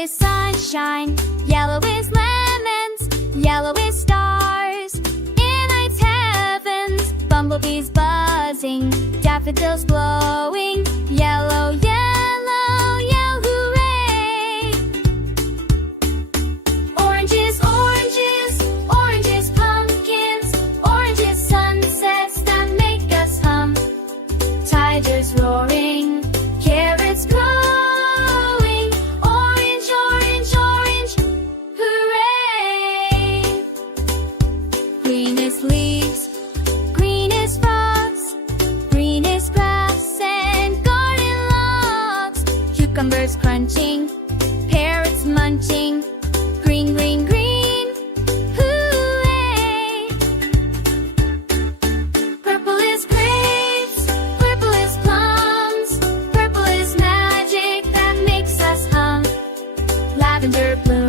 is sunshine, yellow is lemons, yellow is stars. In night's heavens, bumblebees buzzing, daffodils blowing. Yellow, yellow, yell hooray! Oranges, oranges, oranges, pumpkins, oranges, sunsets that make us hum. Tigers roaring, carrots growing. Orange, orange, orange, hooray! Green is leaves, green is frogs, green is grass and garden logs. Cucumbers crunching, parrots munching. Green, green, green, hooray! Purple is grapes, purple is plums, purple is magic that makes us hum. Lavender blooms.